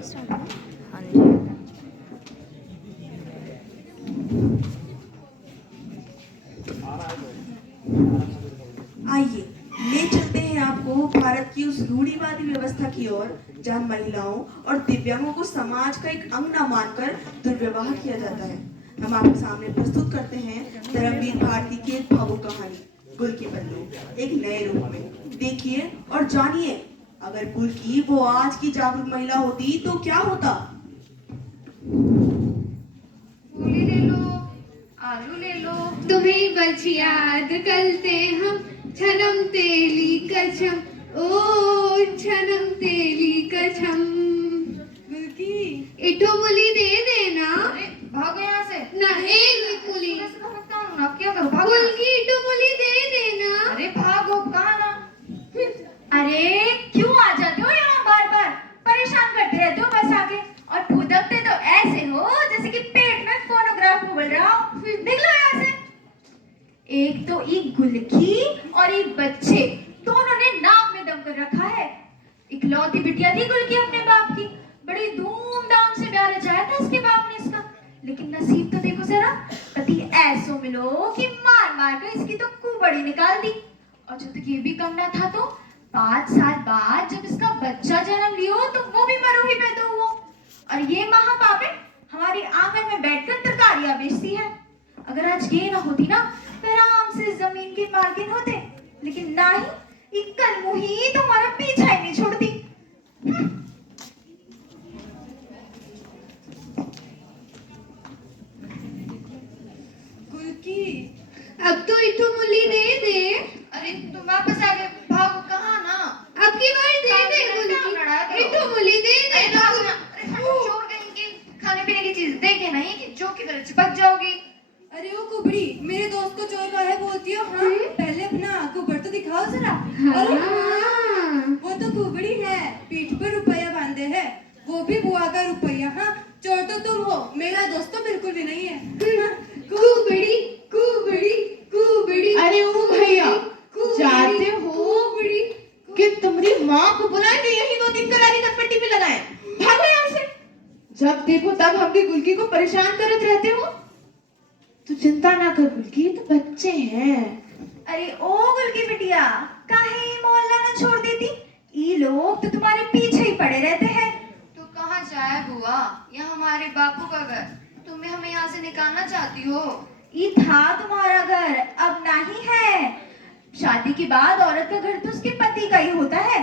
हाँ जी। आइए ले चलते हैं आपको भारत की उस रूढ़िवादी व्यवस्था की ओर जहां महिलाओं और दिव्यांगों को समाज का एक अंग न मानकर दुर्व्यवहार किया जाता है। हम आपके सामने प्रस्तुत करते हैं धर्मवीर भारती की एक भावुक कहानी गुल की पल्लू एक नए रूप में। देखिए और जानिए, अगर गुल की वो आज की जागरूक महिला होती तो क्या होता। मूली ले लो, आलू ले लो, तुम्हें बच याद करते हम छनम तेली कछम, ओ छनम तेली कछम। गुलकी इठो मूली दे देना। अरे भागो यहाँ से। ना एक मूली। अब क्या करूँ? भागो। गुलकी इठो मूली दे देना। अरे भागो, कहाँ ना? अरे क्यों आ जाते हो यहाँ बार बार, परेशान करते रहते हो बस आके, और फुदकते तो ऐसे हो जैसे कि पेट में फोनोग्राफ बोल रहा हो। निकलो यहाँ से। एक तो एक गुलकी और एक बच्चे, दोनों ने नाक में दम कर रखा है। इकलौती बिटिया थी गुलकी अपने बाप की, बड़ी धूमधाम से ब्याह रचाया था इसके बाप ने इसका, लेकिन नसीब तो देखो जरा, पति ऐसो मिलो कि मार मार कर इसकी तो कुबड़ी निकाल दी। और जो तक ये भी कम ना था तो 5 साल बाद जब इसका बच्चा जन्म लियो तो वो भी मरो ही पैदा हुआ। और ये महापापिन हमारे आंगन में बैठकर तरकारियां बेचती है। अगर आज ये ना होती ना तो आराम से जमीन के मालकिन होते, लेकिन ना ही इक्कल मुही तुम्हारा पीछा ही नहीं छोड़ती। गुलकी अब तो इठो मूली दे दे। अरे तुम वापस आ गए, भागो, कहाँ ना? अब की बार दे दे गुलकी, इठो मूली दे दे। अरे भागो ना। अरे हटो, चोर कहीं की। खाने पीने की चीज देखे नहीं कि जो की तरह चिपक जाओगी। अरे वो कुबड़ी, मेरे दोस्त को चोर काहे बोलती हो? हाँ पहले अपना कुबड़ तो दिखाओ जरा। अरे हाँ। वो तो कुबड़ी है, पीठ पर रुपया बांधे है, वो भी बुआ का रुपया। हाँ चोर तो तुम हो, मेरा दोस्त तो बिल्कुल भी नहीं है। हाँ, कुबड़ी कुबड़ी कुबड़ी। अरे ओ भैया, जाते हो कुबड़ी। कि तुम्हारी माँ को बुलाए तो यही 2 दिन करारी कटपट्टी पे लगाए। भागो यहाँ से। जब देखो तब हमकी गुलकी को परेशान करते रहते हो। तू चिंता ना कर गुलकी, ये तो बच्चे हैं। अरे ओ गुलकी बिटिया, काहे मोहल्ला न छोड़ देती? ये लोग तो तुम्हारे पीछे ही पड़े रहते हैं। तो कहाँ जाए बुआ? यहाँ हमारे बापू का घर, तुम्हें हमें यहाँ से निकालना चाहती हो? ये था तुम्हारा घर, अब नहीं है। शादी के बाद औरत का घर तो उसके पति का ही होता है।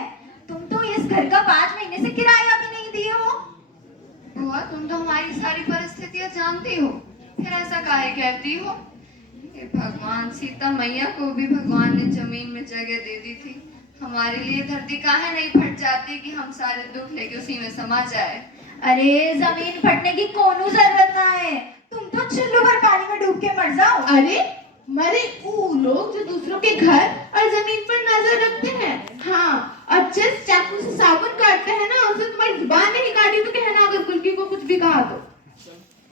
तुम तो इस घर का 5 महीने से किराया भी नहीं दिए हो। बुआ तुम तो हमारी सारी परिस्थितियाँ जानती हो, फिर ऐसा काहे कहती हो? हे भगवान, सीता मैया को भी भगवान ने जमीन में जगह दे दी थी, हमारे लिए धरती काहे नहीं फट जाती कि हम सारे दुख लेके उसी में समा जाए। अरे जमीन फटने की कोनो जरूरत ना है, तुम तो चुल्लू भर पानी में डूब के मर जाओ। अरे मरे वो लोग जो दूसरों के घर और जमीन पर नजर रखते हैं। हाँ, और जिस चाकू से साबुन काटते हैं ना, उसे तुम्हारी जुबान नहीं काटी तो कहना अगर गुलकी को कुछ भी कहा तो।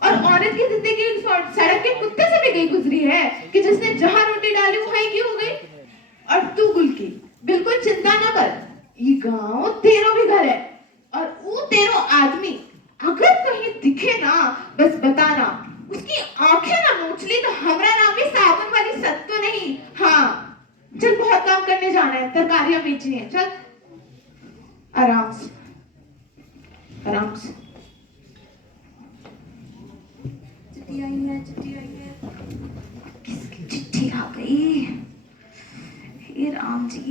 और औरत की जिंदगी सड़क के कुत्ते से भी गई गुजरी है कि जिसने जहां रोटी डाली वहीं की हो गई। और तू गुलकी बिल्कुल चिंता न कर, ये गांव तेरो भी घर है, और वो तेरो आदमी अगर कहीं दिखे ना बस बताना, उसकी आंखें ना नोच ली तो हमारा नाम भी साबुन वाली सत्तू नहीं। हाँ चल, बहुत काम करने जाना है, तरकारियां बेचनी है, चल आराम से आराम से। चिट्ठी आई है, चिट्ठी आई है। किसकी चिट्ठी आ गई? हे राम जी।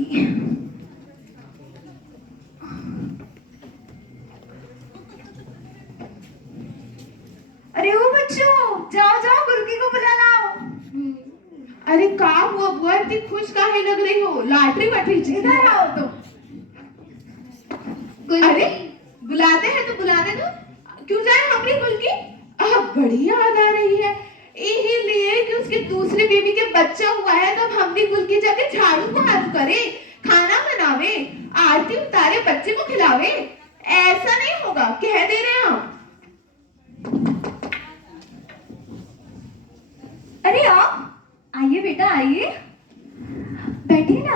अरे ओ बच्चों, जाओ जाओ गुलकी को बुला लाओ। अरे का हुआ बुआ, इतनी खुश काहे लग रही हो? लॉटरी वटरी जीत इधर गई। आओ तुम। अरे बुलाते हैं तो बुलाने दो, क्यों जाए हमारी गुलकी? अब बड़ी याद आ रही है, यही लिए कि उसके दूसरे बेबी के बच्चा हुआ है, तब हमने गुलकी जाके झाड़ू को हाथ करे, खाना बनावे, आरती उतारे, बच्चे को खिलावे। ऐसा नहीं होगा, कह दे रहे हैं हम। अरे आप आइए बेटा, आइए बैठिए ना।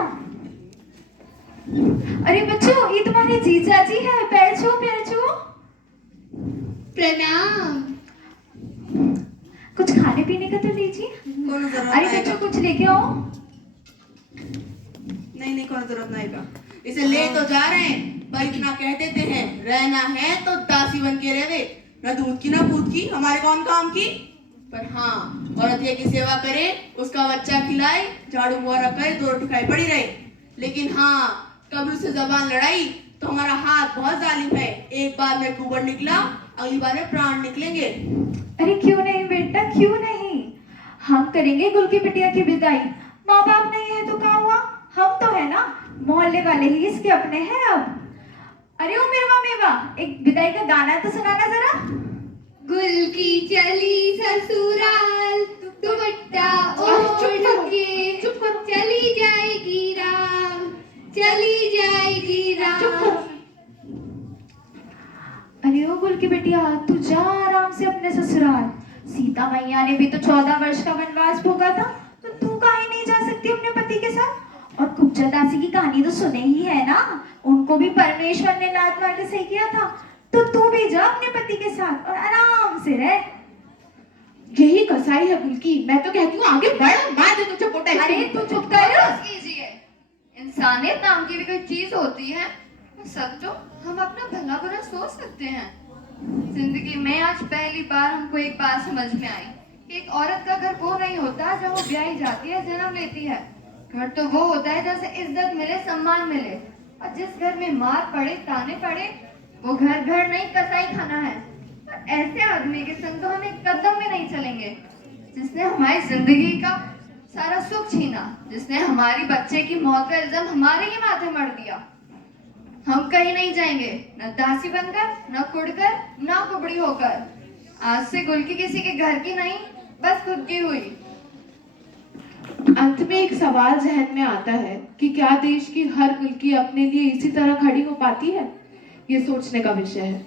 अरे बच्चों, ये तुम्हारे जीजा जी है, पैर छू पैर छू। प्रणाम। कुछ खाने पीने का तो लीजिए। कोनो जरूरत अरे नहीं बच्चों का। कुछ लेके आओ। नहीं कोनो जरूरत नहीं का। इसे ले तो जा रहे हैं पर इतना कह देते हैं रहना है तो दासी बन के रहे, न दूध की न पूत की, हमारे कौन काम की। पर हाँ, औरत ये की सेवा करे, उसका बच्चा खिलाए, झाड़ू बुआरा करे, 2 रोटी खाए पड़ी रहे। लेकिन हाँ, कभी उससे जबान लड़ाई तो हमारा हाथ बहुत जालिम है। एक बार में कुबर निकला, अगली बार में प्राण निकलेंगे। अरे क्यों नहीं बेटा, क्यों नहीं। हम करेंगे गुल की बिटिया की विदाई। माँ बाप नहीं है तो क्या हुआ, हम तो है ना, मोहल्ले वाले ही इसके अपने हैं अब। अरे ओ मेवा मेवा, एक विदाई का गाना तो सुनाना जरा। गुल की चली ससुराल, दुपट्टा ओढ़ के चली जाएगी राम, चली जाएगी राम। अरे ओ गुल की बिटिया, तू जा आराम से अपने ससुराल। सीता मैया ने भी तो 14 वर्ष का वनवास भोगा था, तो तू काहे नहीं जा सकती अपने पति के साथ। और कुब्जा दासी की कहानी तो सुने ही है ना, उनको भी परमेश्वर ने लात मार के सही किया था। तो तू भी जा अपने पति के साथ और आराम से रह। यही कसाई है बुल्की, मैं तो कहती हूँ आगे बढ़, मार दे तुझे पोटा। अरे तू चुप कर। बस कीजिए। इंसानियत नाम की भी कोई चीज होती है। सच तो हम अपना भला बुरा सोच सकते हैं। जिंदगी में आज पहली बार हमको एक बात समझ में आई कि एक औरत का घर वो नहीं होता जब वो ब्याही जाती है, जन्म लेती है। घर तो वो होता है जैसे इज्जत मिले, सम्मान मिले। और जिस घर में मार पड़े, ताने पड़े, वो घर घर नहीं कसाई खाना है। और ऐसे आदमी के संग तो हम एक कदम में नहीं चलेंगे जिसने हमारी जिंदगी का सारा सुख छीना, जिसने हमारी बच्चे की मौत का इल्जाम हमारे ही माथे मर दिया। हम कहीं नहीं जाएंगे, न दासी बनकर, न कुड़कर, न कुबड़ी होकर। आज से गुल्की किसी के घर की नहीं, बस खुद की हुई। अंत में एक सवाल जहन में आता है कि क्या देश की हर गुल्की अपने लिए इसी तरह खड़ी हो पाती है? ये सोचने का विषय है।